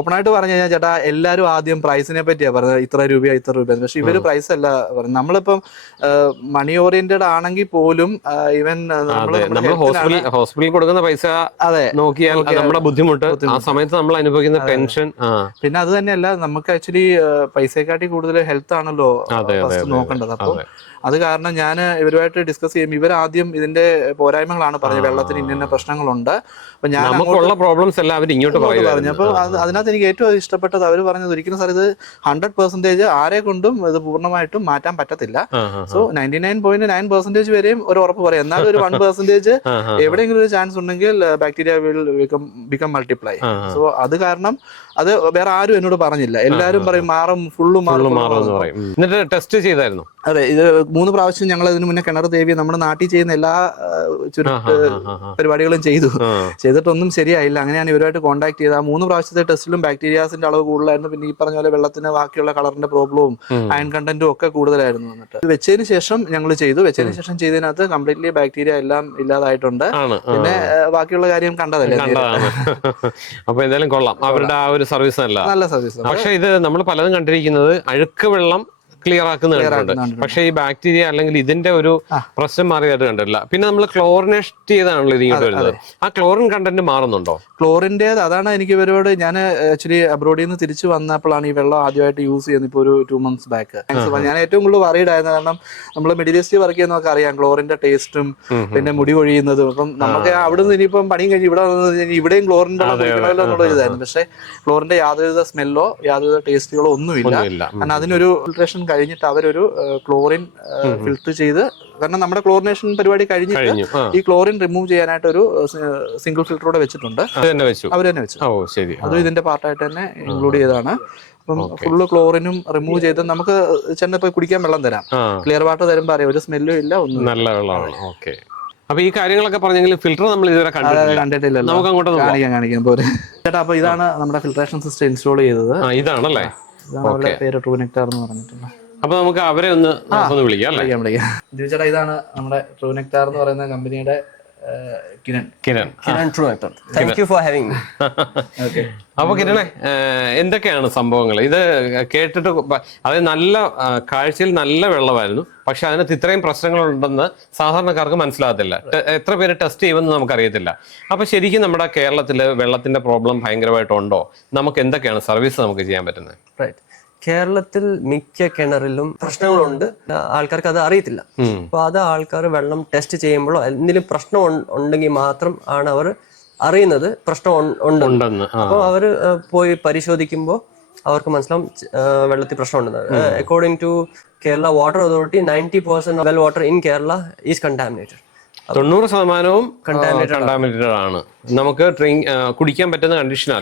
ഓപ്പൺ ആയിട്ട് പറഞ്ഞു കഴിഞ്ഞാൽ ചേട്ടാ എല്ലാവരും ആദ്യം പ്രൈസിനെ പറ്റിയാ പറഞ്ഞത്, ഇത്ര രൂപ. പക്ഷെ ഇവര് പ്രൈസ് അല്ല പറഞ്ഞു. നമ്മളിപ്പം മണി ഓറിയന്റഡ് ആണെങ്കിൽ പോലും ഈവൻ ഹോസ്പിറ്റലിൽ കൊടുക്കുന്ന പൈസ നോക്കിയാൽ നമ്മുടെ ബുദ്ധിമുട്ട് ആ സമയത്ത് നമ്മൾ അനുഭവിക്കുന്ന ടെൻഷൻ. പിന്നെ അത് തന്നെയല്ല, നമുക്ക് ആക്ച്വലി പൈസയെക്കാട്ടി കൂടുതൽ ഹെൽത്ത് ആണല്ലോ ഫസ്റ്റ് നോക്കേണ്ടത്. അപ്പൊ അത് കാരണം ഞാൻ ഇവരുമായിട്ട് ഡിസ്കസ് ചെയ്യുമ്പോൾ ഇവരാദ്യം ഇതിന്റെ പോരായ്മകളാണ് പറഞ്ഞത്, വെള്ളത്തിന് ഇന്ന പ്രശ്നങ്ങളുണ്ട്. അപ്പൊ ഞാൻ നമുക്കുള്ള പ്രോബ്ലംസ് എല്ലാം അവർ ഇങ്ങോട്ട് പറഞ്ഞു. അപ്പോൾ അതിനകത്ത് എനിക്ക് ഏറ്റവും ഇഷ്ടപ്പെട്ടത് അവർ പറഞ്ഞത് ഒരിക്കലും സാർ ഇത് 100% ആരെ കൊണ്ടും ഇത് പൂർണ്ണമായിട്ടും മാറ്റാൻ പറ്റത്തില്ല. സോ 99.9% വരെയും ഒരു ഉറപ്പ് പറയാം. എന്നാലും ഒരു 1% എവിടെയെങ്കിലും ഒരു ചാൻസ് ഉണ്ടെങ്കിൽ bacteria will become multiply. So അത് കാരണം അത് വേറെ ആരും എന്നോട് പറഞ്ഞില്ല. എല്ലാരും പറയും മാറും, ഫുള്ള് മാറും. എന്നിട്ട് ടെസ്റ്റ് ചെയ്തായിരുന്നു? അതെ, ഇത് 3 പ്രാവശ്യം ഞങ്ങൾ ഇതിനു മുന്നേ കിണർ ദേവി നമ്മുടെ നാട്ടിൽ ചെയ്യുന്ന എല്ലാ ചുരുട്ട് പരിപാടികളും ചെയ്തിട്ടൊന്നും ശരിയായില്ല. അങ്ങനെയാണ് ഇവരുമായിട്ട് കോൺടാക്ട് ചെയ്തത്. ആ 3 പ്രാവശ്യത്തെ ടെസ്റ്റിലും ബാക്ടീരിയാസിന്റെ അളവ് കൂടുതലായിരുന്നു. പിന്നെ ഈ പറഞ്ഞ പോലെ വെള്ളത്തിന് ബാക്കിയുള്ള കളറിന്റെ പ്രോബ്ലവും അയൺ കണ്ടന്റും ഒക്കെ കൂടുതലായിരുന്നു. എന്നിട്ട് ഇത് വെച്ചതിന് ശേഷം ഞങ്ങൾ വെച്ചതിന് ശേഷം ചെയ്തതിനകത്ത് കംപ്ലീറ്റ്ലി ബാക്ടീരിയ എല്ലാം ഇല്ലാതായിട്ടുണ്ട്. പിന്നെ ബാക്കിയുള്ള കാര്യം കണ്ടതല്ലേ. അപ്പൊ എന്തായാലും കൊള്ളാം, അവരുടെ ആ ഒരു സർവീസ് നല്ല സർവീസ്. പക്ഷെ ഇത് നമ്മൾ പലതും കണ്ടിരിക്കുന്നത് അഴുക്ക് വെള്ളം ക്ലിയർ ആക്കുന്നുണ്ട്, പക്ഷെ ഈ ബാക്ടീരിയ അല്ലെങ്കിൽ ഇതിന്റെ ഒരു പ്രശ്നം മാറിയായിട്ട് കണ്ടില്ല. പിന്നെ നമ്മൾ ക്ലോറിനേഷൻ ചെയ്താണല്ലോ ഇത് ഇങ്ങോട്ട് വരുന്നത്. ആ ക്ലോറിൻ കണ്ടന്റ് മാറുന്നുണ്ടോ? ക്ലോറിന്റെ അതാണ് എനിക്ക് ഇവരോട്, ഞാൻ ആക്ച്വലി അബ്രോഡിൽ നിന്ന് തിരിച്ചു വന്നപ്പോഴാണ് ഈ വെള്ളം ആദ്യമായിട്ട് യൂസ് ചെയ്യുന്നത്. ഇപ്പോൾ ഒരു 2 months ബാക്ക്. ഞാൻ ഏറ്റവും കൂടുതൽ വറീഡ് ആയിരുന്നു, കാരണം നമ്മൾ മിഡിൽ ഈസ്റ്റ് വർക്ക് ചെയ്യുന്നതൊക്കെ അറിയാം, ക്ലോറിന്റെ ടേസ്റ്റും പിന്നെ മുടി കൊഴിയുന്നതും. അപ്പം നമുക്ക് അവിടെ നിന്ന് ഇനിയിപ്പം പണിയും കഴിഞ്ഞ് ഇവിടെയും ക്ലോറിന്റെ കുടിക്കണമല്ലോ എന്നുള്ള ഇതായിരുന്നു. പക്ഷെ ക്ലോറിന്റെ യാതൊരുവിധ സ്മെല്ലോ യാതൊരുവിധ ടേസ്റ്റുകളോ ഒന്നുമില്ല. കാരണം അതിനൊരു ഫിൽട്രേഷൻ കഴിഞ്ഞിട്ട് അവരൊരു ക്ലോറിൻ ഫിൽറ്റർ ചെയ്ത്, കാരണം നമ്മുടെ ക്ലോറിനേഷൻ പരിപാടി കഴിഞ്ഞിട്ട് ഈ ക്ലോറിൻ റിമൂവ് ചെയ്യാനായിട്ട് ഒരു സിംഗിൾ ഫിൽറ്റർ കൂടെ വെച്ചിട്ടുണ്ട്. അവർ തന്നെ വെച്ചു. അതും ഇതിന്റെ പാർട്ടായിട്ട് തന്നെ ഇൻക്ലൂഡ് ചെയ്താണ്. അപ്പം ഫുള്ള് ക്ലോറിനും റിമൂവ് ചെയ്ത് നമുക്ക് ചെന്നപ്പോ കുടിക്കാൻ വെള്ളം തരാം. ക്ലിയർ വാട്ടർ തരുമ്പോ അറിയാം, ഒരു സ്മെല്ലും ഇല്ല, ഒന്നും. നല്ല വെള്ളമാണ്. ഓക്കെ. അപ്പൊ ഈ കാര്യങ്ങളൊക്കെ പറഞ്ഞെങ്കിൽ ഫിൽറ്റർ നമ്മൾ ഇതുവരെ കണ്ടിട്ടില്ല. നമുക്ക് അങ്ങോട്ട് കാണിക്കാൻ പോരെ ചേട്ടാ. അപ്പൊ ഇതാണ് നമ്മുടെ ഫിൽട്രേഷൻ സിസ്റ്റം ഇൻസ്റ്റാൾ ചെയ്തത്. ഇതാണല്ലേ പേര് ട്രൂ നെക്ടാർ എന്ന് പറഞ്ഞിട്ടുണ്ട്. അപ്പൊ നമുക്ക് അവരെ ഒന്ന് വിളിക്കാം. ചേട്ടാ, ഇതാണ് നമ്മുടെ ട്രൂ നെക്ടാർ എന്ന് പറയുന്ന കമ്പനിയുടെ Kiran true nectar. Thank you for having me. അപ്പൊ കിരണേ, എന്തൊക്കെയാണ് സംഭവങ്ങൾ? ഇത് കേട്ടിട്ട് അതായത് നല്ല കാഴ്ചയിൽ നല്ല വെള്ളമായിരുന്നു, പക്ഷെ അതിനകത്ത് ഇത്രയും പ്രശ്നങ്ങളുണ്ടെന്ന് സാധാരണക്കാർക്ക് മനസ്സിലാകത്തില്ല. എത്ര പേര് ടെസ്റ്റ് ചെയ്യുമെന്ന് നമുക്കറിയത്തില്ല. അപ്പൊ ശരിക്കും നമ്മുടെ കേരളത്തില് വെള്ളത്തിന്റെ പ്രോബ്ലം ഭയങ്കരമായിട്ടുണ്ടോ? നമുക്ക് എന്തൊക്കെയാണ് സർവീസ് നമുക്ക് ചെയ്യാൻ പറ്റുന്നത്? റൈറ്റ്. കേരളത്തിൽ മിക്ക കിണറിലും പ്രശ്നങ്ങളുണ്ട്, ആൾക്കാർക്ക് അത് അറിയത്തില്ല. അപ്പൊ അത് ആൾക്കാർ വെള്ളം ടെസ്റ്റ് ചെയ്യുമ്പോഴോ എന്തെങ്കിലും പ്രശ്നം ഉണ്ടെങ്കിൽ മാത്രം ആണ് അവർ അറിയുന്നത് പ്രശ്നം ഉണ്ടെന്ന്. അപ്പോൾ അവർ പോയി പരിശോധിക്കുമ്പോൾ അവർക്ക് മനസ്സിലാവും വെള്ളത്തിൽ പ്രശ്നം ഉണ്ടെന്ന്. According to Kerala water authority 90% well water in Kerala is contaminated. 90% contaminated ആണ്. നമുക്ക് കുടിക്കാൻ പറ്റുന്ന കണ്ടീഷൻ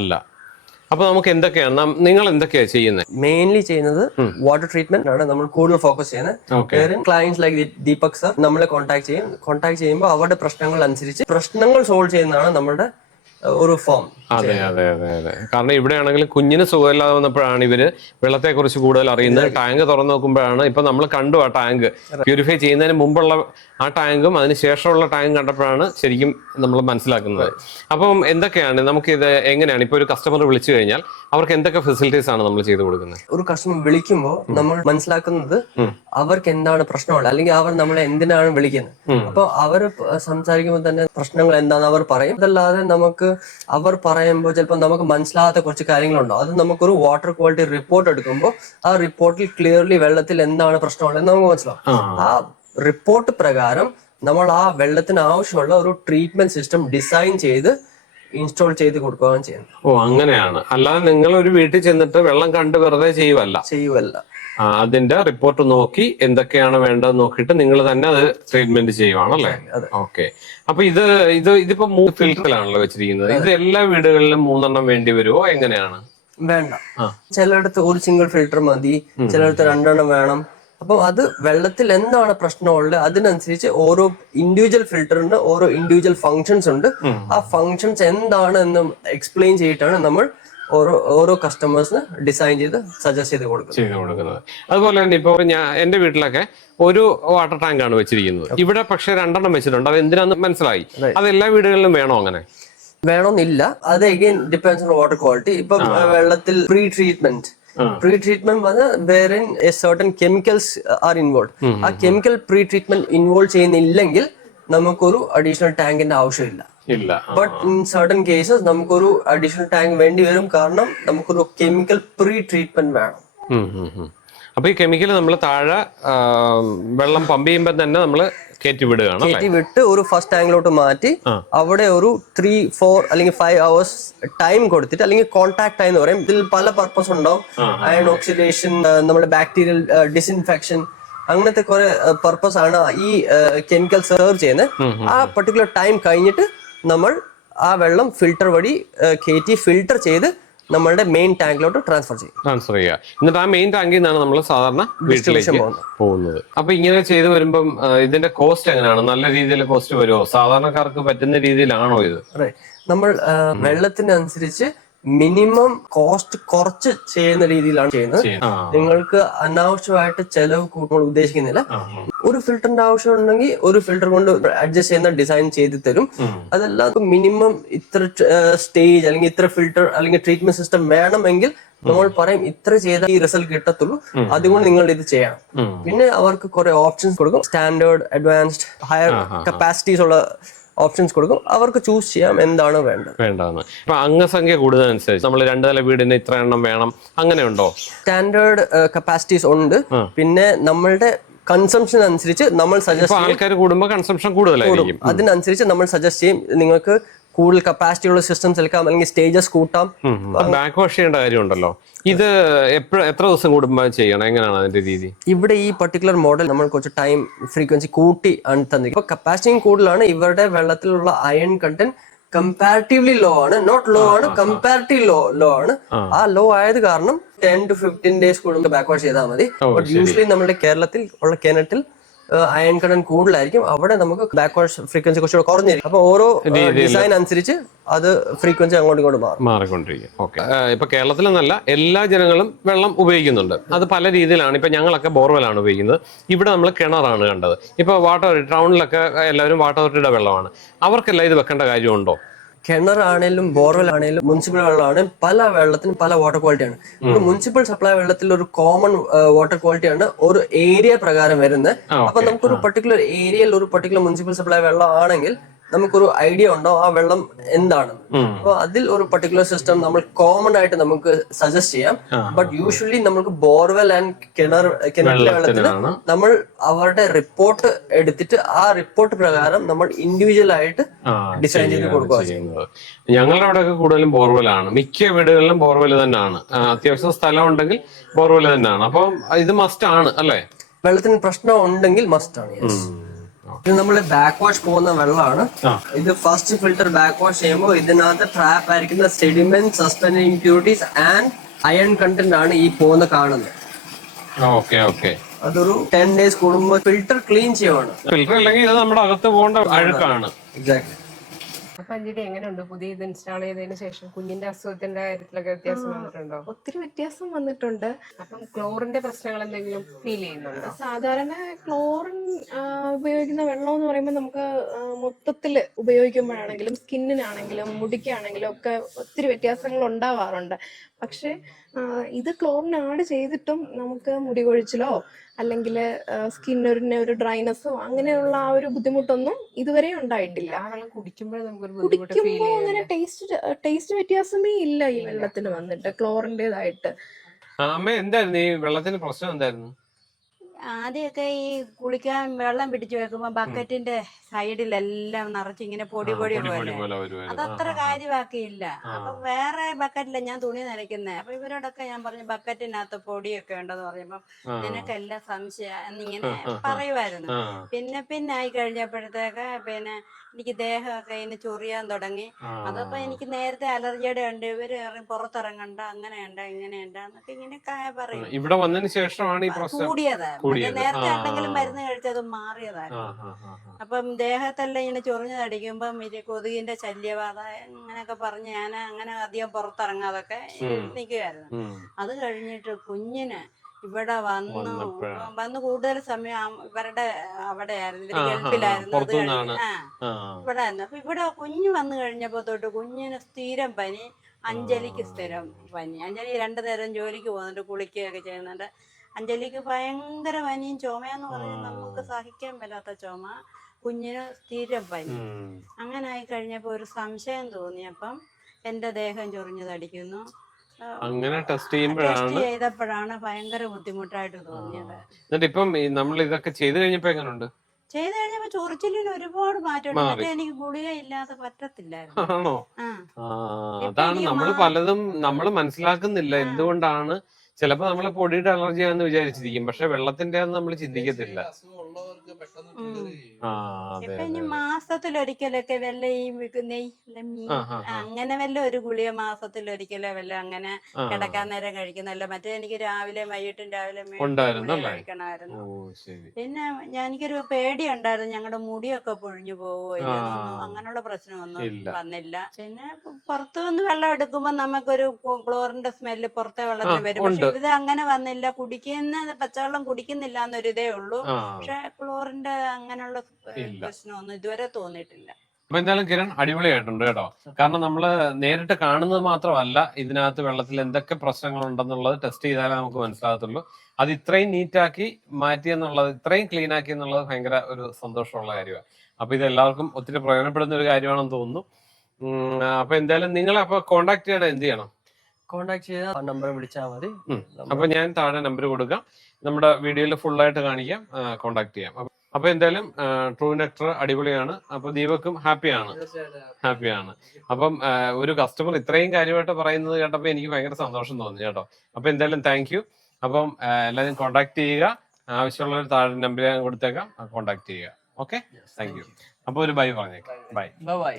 അല്ല. അപ്പൊ നമുക്ക് എന്തൊക്കെയാണ്, നിങ്ങൾ എന്തൊക്കെയാണ് ചെയ്യുന്നത്? മെയിൻലി ചെയ്യുന്നത് വാട്ടർ ട്രീറ്റ്മെന്റ് ആണ് നമ്മൾ കൂടുതൽ ഫോക്കസ് ചെയ്യുന്നത്. ക്ലയൻസ് ലൈക്ക് ദീപക് സർ നമ്മളെ കോൺടാക്ട് ചെയ്യുമ്പോൾ അവരുടെ പ്രശ്നങ്ങൾ അനുസരിച്ച് പ്രശ്നങ്ങൾ സോൾവ് ചെയ്യുന്നതാണ് നമ്മുടെ ഒരു ഫോം. അതെ. കാരണം ഇവിടെ ആണെങ്കിൽ കുഞ്ഞിന് സുഖമില്ലാതെ വന്നപ്പോഴാണ് ഇവര് വെള്ളത്തെ കുറിച്ച് കൂടുതൽ അറിയുന്നത്. ടാങ്ക് തുറന്നു നോക്കുമ്പോഴാണ് ഇപ്പൊ നമ്മൾ കണ്ടു ആ ടാങ്ക് പ്യൂരിഫൈ ചെയ്യുന്നതിന് മുമ്പുള്ള ആ ടാങ്കും അതിന് ശേഷമുള്ള ടാങ്ക് കണ്ടപ്പോഴാണ് ശരിക്കും നമ്മൾ മനസ്സിലാക്കുന്നത്. അപ്പം എന്തൊക്കെയാണ് നമുക്കിത് എങ്ങനെയാണ് ഇപ്പൊ ഒരു കസ്റ്റമർ വിളിച്ചു കഴിഞ്ഞാൽ അവർക്ക് എന്തൊക്കെ ഫെസിലിറ്റീസ് ആണ് നമ്മൾ ചെയ്തു കൊടുക്കുന്നത്? ഒരു കസ്റ്റമർ വിളിക്കുമ്പോൾ നമ്മൾ മനസ്സിലാക്കുന്നത് അവർക്ക് എന്താണ് പ്രശ്നമുള്ളത്, അല്ലെങ്കിൽ അവർ നമ്മളെ എന്തിനാണ് വിളിക്കുന്നത്. അപ്പൊ അവർ സംസാരിക്കുമ്പോൾ തന്നെ പ്രശ്നങ്ങൾ എന്താണെന്ന് അവർ പറയും. അതല്ലാതെ നമുക്ക് അവർ പറയുമ്പോൾ ചിലപ്പോൾ നമുക്ക് മനസ്സിലാകാത്ത കുറച്ച് കാര്യങ്ങളുണ്ടാവും. അത് നമുക്കൊരു വാട്ടർ ക്വാളിറ്റി റിപ്പോർട്ട് എടുക്കുമ്പോൾ ആ റിപ്പോർട്ടിൽ ക്ലിയർലി വെള്ളത്തിൽ എന്താണ് പ്രശ്നമുള്ളതെന്ന് നമുക്ക് മനസ്സിലാവും. ആ റിപ്പോർട്ട് പ്രകാരം നമ്മൾ ആ വെള്ളത്തിന് ആവശ്യമുള്ള ഒരു ട്രീറ്റ്മെന്റ് സിസ്റ്റം ഡിസൈൻ ചെയ്ത് ഇൻസ്റ്റാൾ ചെയ്ത് കൊടുക്കുകയാണ് ചെയ്യുന്നത്. ഓ, അങ്ങനെയാണ്. അല്ലാതെ നിങ്ങൾ ഒരു വീട്ടിൽ ചെന്നിട്ട് വെള്ളം കണ്ട് വെറുതെ ചെയ്യുവല്ല. അതിന്റെ റിപ്പോർട്ട് നോക്കി എന്തൊക്കെയാണ് വേണ്ടത് നോക്കിയിട്ട് നിങ്ങൾ തന്നെ അത് ട്രീറ്റ്മെന്റ് ചെയ്യുവാണല്ലേ? ഓക്കെ. അപ്പൊ ഇതിപ്പോ 3 ഫിൽറ്ററിലാണല്ലോ വെച്ചിരിക്കുന്നത്. ഇത് എല്ലാ വീടുകളിലും 3 വേണ്ടി വരുമോ, എങ്ങനെയാണ്? വേണ്ട, ചിലയിടത്ത് ഒരു സിംഗിൾ ഫിൽറ്റർ മതി, ചിലയിടത്ത് 2 വേണം. അപ്പൊ അത് വെള്ളത്തിൽ എന്താണ് പ്രശ്നമുള്ളത് അതിനനുസരിച്ച് ഓരോ ഇൻഡിവിജ്വൽ ഫിൽറ്ററിന് ഓരോ ഇൻഡിവിജ്വൽ ഫങ്ഷൻസ് ഉണ്ട്. ആ ഫങ്ഷൻസ് എന്താണ് എന്ന് എക്സ്പ്ലെയിൻ ചെയ്തിട്ടാണ് നമ്മൾ ഓരോ കസ്റ്റമേഴ്സിന് ഡിസൈൻ ചെയ്ത് സജസ്റ്റ് ചെയ്ത് കൊടുക്കുന്നത്. അതുപോലെ തന്നെ ഇപ്പൊ എന്റെ വീട്ടിലൊക്കെ ഒരു വാട്ടർ ടാങ്ക് ആണ് വെച്ചിരിക്കുന്നത്. ഇവിടെ പക്ഷെ 2 വെച്ചിട്ടുണ്ട്. അത് എന്തിനാന്ന് മനസ്സിലായി. അത് എല്ലാ വീടുകളിലും വേണോ? അങ്ങനെ വേണമെന്നില്ല. അത് again depends on water quality. ഇപ്പൊ വെള്ളത്തിൽ pre treatment wherein a certain chemicals are involved. ആ കെമിക്കൽ പ്രീ ട്രീറ്റ്മെന്റ് ഇൻവോൾവ് ചെയ്യുന്നില്ലെങ്കിൽ നമുക്കൊരു അഡീഷണൽ ടാങ്കിന്റെ ആവശ്യമില്ല. ബട്ട് ഇൻ സർട്ടൻ കേസസ് നമുക്കൊരു അഡീഷണൽ ടാങ്ക് വേണ്ടി വരും, കാരണം നമുക്കൊരു കെമിക്കൽ പ്രീ ട്രീറ്റ്മെന്റ് വേണം. അപ്പൊ ഈ കെമിക്കൽ നമ്മൾ താഴെ വെള്ളം പമ്പ് ചെയ്യുമ്പോൾ തന്നെ നമ്മൾ കയറ്റി വിടുകയാണ് അല്ലേ? കയറ്റി വിട്ട് ഒരു ഫസ്റ്റ് ടാങ്കിലോട്ട് മാറ്റി അവിടെ ഒരു 3-4 അല്ലെങ്കിൽ 5 hours ടൈം കൊടുത്തിട്ട്, അല്ലെങ്കിൽ കോൺടാക്ട് ടൈം എന്ന് പറയും. ഇതിൽ പല പർപ്പസ് ഉണ്ടാവും. അയൺ ഓക്സിഡേഷൻ, നമ്മുടെ ബാക്ടീരിയൽ ഡിസ്ഇൻഫെക്ഷൻ, അങ്ങനത്തെ കുറെ പർപ്പസ് ആണ് ഈ കെമിക്കൽ സെർവ് ചെയ്യുന്നത്. ആ പർട്ടിക്കുലർ ടൈം കഴിഞ്ഞിട്ട് നമ്മൾ ആ വെള്ളം ഫിൽട്ടർ വഴി കയറ്റി ഫിൽട്ടർ ചെയ്ത് നമ്മളുടെ മെയിൻ ടാങ്കിലോട്ട് ട്രാൻസ്ഫർ ചെയ്യുക. എന്നിട്ട് ആ മെയിൻ ടാങ്കിൽ നിന്നാണ് നമ്മൾ സാധാരണ വീട്ടിലേക്ക് പോകുന്നത്. അപ്പൊ ഇങ്ങനെ ചെയ്ത് വരുമ്പം ഇതിന്റെ കോസ്റ്റ് എങ്ങനെയാണ്? നല്ല രീതിയിൽ കോസ്റ്റ് വരുമോ? സാധാരണക്കാർക്ക് പറ്റുന്ന രീതിയിലാണോ ഇത്? നമ്മൾ വെള്ളത്തിനനുസരിച്ച് മിനിമം കോസ്റ്റ് കുറച്ച് ചെയ്യുന്ന രീതിയിലാണ് ചെയ്യുന്നത്. നിങ്ങൾക്ക് അനാവശ്യമായിട്ട് ചെലവ് കൂട്ടുമ്പോൾ ഉദ്ദേശിക്കുന്നില്ല. ഒരു ഫിൽറ്ററിന്റെ ആവശ്യം ഉണ്ടെങ്കിൽ ഒരു ഫിൽറ്റർ കൊണ്ട് അഡ്ജസ്റ്റ് ചെയ്യുന്ന ഡിസൈൻ ചെയ്ത് തരും. അതല്ലാതെ മിനിമം ഇത്ര സ്റ്റേജ് അല്ലെങ്കിൽ ഇത്ര ഫിൽറ്റർ അല്ലെങ്കിൽ ട്രീറ്റ്മെന്റ് സിസ്റ്റം വേണമെങ്കിൽ നമ്മൾ പറയും ഇത്ര ചെയ്താൽ ഈ റിസൾട്ട് കിട്ടത്തുള്ളൂ, അതുകൊണ്ട് നിങ്ങൾ ഇത് ചെയ്യണം. പിന്നെ അവർക്ക് കുറെ ഓപ്ഷൻസ് കൊടുക്കും. സ്റ്റാൻഡേർഡ്, അഡ്വാൻസ്ഡ്, ഹയർ കപ്പാസിറ്റീസ് ഉള്ള ഓപ്ഷൻസ് കൊടുക്കും. അവർക്ക് ചൂസ് ചെയ്യാം എന്താണ് വേണ്ടതെന്ന്. ഇപ്പൊ അംഗസംഖ്യ കൂടുതലനുസരിച്ച് നമ്മൾ 2 നില വീടിന് ഇത്ര എണ്ണം വേണം, അങ്ങനെയുണ്ടോ? സ്റ്റാൻഡേർഡ് കപ്പാസിറ്റീസ് ഉണ്ട്. പിന്നെ നമ്മളുടെ കൺസംഷൻ അനുസരിച്ച് നമ്മൾ സജസ്റ്റ് ആൾക്കാർ കൂടുമ്പോൾ കൺസംഷൻ കൂടുതലായിരിക്കും. അതിനനുസരിച്ച് നമ്മൾ സജസ്റ്റ് ചെയ്യും നിങ്ങൾക്ക് കൂടുതൽ കപ്പാസിറ്റി ഉള്ള സിസ്റ്റംസ് എടുക്കാം, അല്ലെങ്കിൽ സ്റ്റേജസ് കൂട്ടാം. ബാക്ക് വാഷ് ചെയ്യേണ്ട കാര്യമുണ്ടല്ലോ. ഇത് എത്ര ദിവസം കൂടുമ്പോൾ ചെയ്യണം? എങ്ങനെയാണ് അതിന്റെ രീതി? ഇവിടെ ഈ പർട്ടിക്കുലർ മോഡൽ നമ്മൾ കുറച്ച് ടൈം ഫ്രീക്വൻസി കൂട്ടി ആണ് തന്നിരിക്കും. ഇപ്പൊ കപ്പാസിറ്റിയും കൂടുതലാണ്. ഇവരുടെ വെള്ളത്തിലുള്ള അയൺ കണ്ടന്റ് കമ്പാരിറ്റീവ്ലി ലോ ആണ്, നോട്ട് ലോ ആണ്, കമ്പാരിറ്റീവ് ലോ ആണ്. ആ ലോ ആയത് കാരണം 10 to 15 days കൂടുമ്പോൾ ബാക്ക് വാഷ് ചെയ്താൽ മതി. ബട്ട് യൂഷ്വലി നമ്മുടെ കേരളത്തിൽ ഉള്ള കിണറ്റിൽ അയൺ കണ്ടന്റ് കൂടുതലായിരിക്കും. അവിടെ നമുക്ക് ബാക്ക് വാഷ് ഫ്രീക്വൻസി കുറച്ചുകൂടെ കുറഞ്ഞിരിക്കും. അപ്പൊ ഓരോ ഡിസൈൻ അനുസരിച്ച് അത് ഫ്രീക്വൻസി അങ്ങോട്ടും ഇങ്ങോട്ടും മാറിക്കൊണ്ടിരിക്കും. ഓക്കെ. ഇപ്പൊ കേരളത്തിലെന്നല്ല എല്ലാ ജനങ്ങളും വെള്ളം ഉപയോഗിക്കുന്നുണ്ട്. അത് പല രീതിയിലാണ്. ഇപ്പൊ ഞങ്ങളൊക്കെ ബോർവെലാണ് ഉപയോഗിക്കുന്നത്. ഇവിടെ നമ്മൾ കിണറാണ് കണ്ടത്. ഇപ്പൊ വാട്ടർ ടൗണിലൊക്കെ എല്ലാവരും വാട്ടർ അതോറിറ്റിയുടെ വെള്ളമാണ്. അവർക്കെല്ലാം ഇത് വെക്കേണ്ട കാര്യമുണ്ടോ? കിണറാണേലും ബോർവെൽ ആണേലും മുനിസിപ്പൽ വെള്ളമാണെങ്കിലും പല വെള്ളത്തിനും പല വാട്ടർ ക്വാളിറ്റിയാണ്. ഒരു മുനിസിപ്പൽ സപ്ലൈ വെള്ളത്തിൽ ഒരു കോമൺ വാട്ടർ ക്വാളിറ്റിയാണ് ഒരു ഏരിയ പ്രകാരം വരുന്നത്. അപ്പൊ നമുക്കൊരു പർട്ടിക്കുലർ ഏരിയയിൽ ഒരു പർട്ടിക്കുലർ മുനിസിപ്പൽ സപ്ലൈ വെള്ളം ആണെങ്കിൽ നമുക്കൊരു ഐഡിയ ഉണ്ടാവും ആ വെള്ളം എന്താണ്. അപ്പൊ അതിൽ ഒരു പർട്ടിക്കുലർ സിസ്റ്റം നമ്മൾ കോമൺ ആയിട്ട് നമുക്ക് സജസ്റ്റ് ചെയ്യാം. ബട്ട് യൂഷ്വലി നമുക്ക് ബോർവെൽ ആൻഡ് കിണറിലെ വെള്ളത്തിന് നമ്മൾ അവരുടെ റിപ്പോർട്ട് എടുത്തിട്ട് ആ റിപ്പോർട്ട് പ്രകാരം നമ്മൾ ഇൻഡിവിജ്വൽ ആയിട്ട് ഡിസൈൻ ചെയ്ത് കൊടുക്കുക ചെയ്യുന്നത്. ഞങ്ങളുടെ അവിടെയൊക്കെ കൂടുതലും ബോർവെലാണ്. മിക്ക വീടുകളിലും ബോർവെൽ തന്നെയാണ്. അത്യാവശ്യം സ്ഥലം ഉണ്ടെങ്കിൽ ബോർവെൽ തന്നെയാണ്. അപ്പൊ ഇത് മസ്റ്റ് ആണ് അല്ലേ? വെള്ളത്തിന് പ്രശ്നം ഉണ്ടെങ്കിൽ മസ്റ്റ് ആണ്. ഇത് നമ്മള് ബാക്ക് വാഷ് പോകുന്ന വെള്ളമാണ്. ഇത് ഫസ്റ്റ് ഫിൽറ്റർ ബാക്ക് വാഷ് ചെയ്യുമ്പോൾ ഇതിനകത്ത് ട്രാപ്പ് ആയിരിക്കുന്ന sediment, suspend impurities and iron content ആണ് ഈ പോകുന്ന കാണുന്നത്. അതൊരു 10 days കൂടുമ്പോൾ ഫിൽറ്റർ ക്ലീൻ ചെയ്യുവാണ്. ഫിൽറ്റർ അല്ലെങ്കിൽ ഇത് നമ്മുടെ അകത്ത് പോകേണ്ട അഴുക്കാണ്. എക്സാക്ട്ലി. അപ്പൊ അഞ്ജലി എങ്ങനെയുണ്ട് പുതിയ ഇത് ഇൻസ്റ്റാൾ ചെയ്തതിന് ശേഷം? കുഞ്ഞിന്റെ അസുഖത്തിന്റെ കാര്യത്തിലൊക്കെ വ്യത്യാസം വന്നിട്ടുണ്ടോ? ഒത്തിരി വ്യത്യാസം വന്നിട്ടുണ്ട്. അപ്പം ക്ലോറിന്റെ പ്രശ്നങ്ങൾ എന്തെങ്കിലും ഫീൽ ചെയ്യുന്നുണ്ടോ? സാധാരണ ക്ലോറിൻ ഉപയോഗിക്കുന്ന വെള്ളം എന്ന് പറയുമ്പോൾ നമുക്ക് മൊത്തത്തിൽ ഉപയോഗിക്കുമ്പോഴാണെങ്കിലും സ്കിന്നിനാണെങ്കിലും മുടിക്കാണെങ്കിലും ഒക്കെ ഒത്തിരി വ്യത്യാസങ്ങൾ ഉണ്ടാവാറുണ്ട്. പക്ഷെ ഇത് ക്ലോറിൻ ആഡ് ചെയ്തിട്ടും നമുക്ക് മുടി കൊഴിച്ചിലോ അല്ലെങ്കിൽ സ്കിന്നിന് ഒരു ഡ്രൈനെസ്സോ അങ്ങനെയുള്ള ആ ഒരു ബുദ്ധിമുട്ടൊന്നും ഇതുവരെ ഉണ്ടായിട്ടില്ല. കുടിക്കുമ്പോൾ അങ്ങനെ ടേസ്റ്റ് വ്യത്യാസമേ ഇല്ല ഈ വെള്ളത്തിന് വന്നിട്ട് ക്ലോറിൻ്റെതായിട്ട്. അമ്മ എന്തായിരുന്നു ഈ വെള്ളത്തിന് പ്രശ്നം എന്തായിരുന്നു? ആദ്യമൊക്കെ ഈ കുളിക്കാൻ വെള്ളം പിടിച്ചു വെക്കുമ്പോ ബക്കറ്റിന്റെ സൈഡിലെല്ലാം നിറച്ച് ഇങ്ങനെ പൊടി പോലെ അതത്ര കാര്യമാക്കിയില്ല. അപ്പൊ വേറെ ബക്കറ്റില്ല ഞാൻ തുണി നനയ്ക്കുന്നത്. അപ്പൊ ഇവരോടൊക്കെ ഞാൻ പറഞ്ഞു ബക്കറ്റിനകത്ത് പൊടിയൊക്കെ ഉണ്ടെന്ന് പറയുമ്പോ നിനക്കെല്ലാം സംശയം എന്നിങ്ങനെ പറയുമായിരുന്നു. പിന്നെ ആയി കഴിഞ്ഞപ്പോഴത്തേക്ക് എനിക്ക് ദേഹമൊക്കെ ഇങ്ങനെ ചൊറിയാൻ തുടങ്ങി. അതപ്പോ എനിക്ക് നേരത്തെ അലർജിയുടെ ഉണ്ട്, ഇവര് പുറത്തിറങ്ങണ്ട, അങ്ങനെയുണ്ട ഇങ്ങനെയുണ്ട എന്നൊക്കെ ഇങ്ങനെ പറയും. ഇവിടെ വന്നതിന് ശേഷമാണ് ഈ പ്രശ്നം കൂടിയത്. നേരത്തെ എന്തെങ്കിലും മരുന്ന് കഴിച്ചത് മാറിയതായിരുന്നു. അപ്പം ദേഹത്തെല്ലാം ഇങ്ങനെ ചൊറിഞ്ഞതടിക്കുമ്പം ഇത് കൊതുകിന്റെ ശല്യബാധ അങ്ങനെയൊക്കെ പറഞ്ഞ് ഞാൻ അങ്ങനെ അധികം പുറത്തിറങ്ങാതൊക്കെ നിൽക്കുമായിരുന്നു. അത് കഴിഞ്ഞിട്ട് കുഞ്ഞിന് ഇവിടെ വന്ന് കൂടുതൽ സമയം ഇവരുടെ അവിടെയായിരുന്നു, ഇവര് ഗൾഫിലായിരുന്നു. അത് കഴിഞ്ഞ് ഇവിടെ ആയിരുന്നു. അപ്പൊ ഇവിടെ കുഞ്ഞ് വന്നു കഴിഞ്ഞപ്പോ തൊട്ട് കുഞ്ഞിന് സ്ഥിരം പനി, അഞ്ജലിക്ക് സ്ഥിരം പനി. അഞ്ജലി 2 നേരം ജോലിക്ക് പോകുന്നുണ്ട്, കുളിക്കുകയൊക്കെ ചെയ്യുന്നുണ്ട്. അഞ്ജലിക്ക് ഭയങ്കര പനിയും ചുമയെന്ന് പറഞ്ഞാൽ നമുക്ക് സഹിക്കാൻ പറ്റാത്ത ചുമ, കുഞ്ഞിന് സ്ഥിരം പനി. അങ്ങനെ ആയി കഴിഞ്ഞപ്പോൾ ഒരു സംശയം തോന്നിയപ്പം എൻ്റെ ദേഹം ചൊറിഞ്ഞതടിക്കുന്നു, അങ്ങനെ ടെസ്റ്റ് ടെസ്റ്റ് ചെയ്യുമ്പോഴാണ്. ചെയ്തപ്പോഴാണ് ഭയങ്കര ബുദ്ധിമുട്ടായിട്ട് തോന്നിയത്. എന്നിട്ട് ഇപ്പം നമ്മൾ ഇതൊക്കെ ചെയ്ത് കഴിഞ്ഞപ്പോ എങ്ങനെയുണ്ട്? ചെയ്ത് കഴിഞ്ഞപ്പോ ചൊറിച്ചിലിന് ഒരുപാട് മാറ്റമുണ്ട്. മാറി. മറ്റേ എനിക്ക് ഗുളിക ഇല്ലാതെ പറ്റത്തില്ലായിരുന്നു. ആണോ? ആ അതാണ് എനിക്ക് നമ്മൾ പലതും നമ്മൾ മനസ്സിലാക്കുന്നില്ല എന്തുകൊണ്ടാണ്. ചിലപ്പോ നമ്മള് പൊടിയുടെ അലർജിയാണെന്ന് വിചാരിച്ചിരിക്കും, പക്ഷെ വെള്ളത്തിന്റെ നമ്മൾ ചിന്തിക്കത്തില്ല. ആ അതെ ഇപ്പൊ അതെ ഇനി അതെ. മാസത്തിലൊരിക്കലൊക്കെ വല്ല ഈ നെയ് മീൻ ആ ആ ആ അങ്ങനെ വല്ല ഒരു ഗുളിക മാസത്തിലൊരിക്കലോ വല്ല അങ്ങനെ ആ. കിടക്കാൻ നേരം കഴിക്കുന്നല്ല. മറ്റേ എനിക്ക് രാവിലെ വൈകിട്ടും രാവിലെ ഉണ്ടായിരുന്നു ഗുളിക അല്ലേ? കഴിക്കണമായിരുന്നു. ഓ ശരി. പിന്നെ എനിക്കൊരു പേടിയുണ്ടായിരുന്നു, ഞങ്ങളുടെ മുടിയൊക്കെ പൊഴിഞ്ഞു പോവോ ആ ഇല്ലെന്നൊന്നും. അങ്ങനെയുള്ള പ്രശ്നമൊന്നും ഇല്ല. വന്നില്ല. പിന്നെ പുറത്തു വന്ന് വെള്ളം എടുക്കുമ്പോ നമുക്കൊരു ക്ലോറിന്റെ സ്മെല്ല് പുറത്തെ വെള്ളത്തിന് വരും. പക്ഷെ ഉണ്ട്. ഇത് അങ്ങനെ വന്നില്ല. കുടിക്കുന്ന പച്ചവെള്ളം കുടിക്കുന്നില്ല എന്നൊരിതേ ഉള്ളൂ. ആ പക്ഷെ ക്ലോറിന്റെ അങ്ങനെയുള്ള ഇല്ല. പ്രശ്നമൊന്നും ഇതുവരെ തോന്നിയിട്ടില്ല. അപ്പൊ എന്തായാലും കിരൺ അടിപൊളിയായിട്ടുണ്ട് കേട്ടോ. കാരണം നമ്മള് നേരിട്ട് കാണുന്നത് മാത്രമല്ല, ഇതിനകത്ത് വെള്ളത്തിൽ എന്തൊക്കെ പ്രശ്നങ്ങൾ ഉണ്ടെന്നുള്ളത് ടെസ്റ്റ് ചെയ്താലേ നമുക്ക് മനസ്സിലാകത്തുള്ളൂ. അത് ഇത്രയും നീറ്റാക്കി മാറ്റിയെന്നുള്ളത്, ഇത്രയും ക്ലീൻ ആക്കി എന്നുള്ളത് ഭയങ്കര ഒരു സന്തോഷമുള്ള കാര്യമാണ്. അപ്പൊ ഇത് എല്ലാവർക്കും ഒത്തിരി പ്രയോജനപ്പെടുന്ന ഒരു കാര്യമാണെന്ന് തോന്നുന്നു. അപ്പൊ എന്തായാലും നിങ്ങളെ അപ്പൊ കോണ്ടാക്ട് ചെയ്യണം, എന്ത് ചെയ്യണം? കോണ്ടാക്ട് ചെയ്താൽ ആ നമ്പർ വിളിച്ചാൽ മതി. അപ്പൊ ഞാൻ താഴെ നമ്പർ കൊടുക്കാം, നമ്മുടെ വീഡിയോയിൽ ഫുൾ ആയിട്ട് കാണിക്കാം, കോണ്ടാക്ട് ചെയ്യാം. അപ്പൊ എന്തായാലും ട്രൂ നെക്ടർ അടിപൊളിയാണ്. അപ്പൊ ദീപക്കും ഹാപ്പിയാണ്. അപ്പം ഒരു കസ്റ്റമർ ഇത്രയും കാര്യമായിട്ട് പറയുന്നത് കേട്ടപ്പോൾ എനിക്ക് ഭയങ്കര സന്തോഷം തോന്നി കേട്ടോ. അപ്പൊ എന്തായാലും താങ്ക് യു. അപ്പം എല്ലാവരും കോണ്ടാക്ട് ചെയ്യുക. ആവശ്യമുള്ളവർ താഴെ നമ്പർ ഞാൻ കൊടുത്തേക്കാം, കോണ്ടാക്ട് ചെയ്യുക. Okay, thank you. അപ്പൊ ഒരു ബൈ പറഞ്ഞേക്കാം. ബൈ. ബൈ.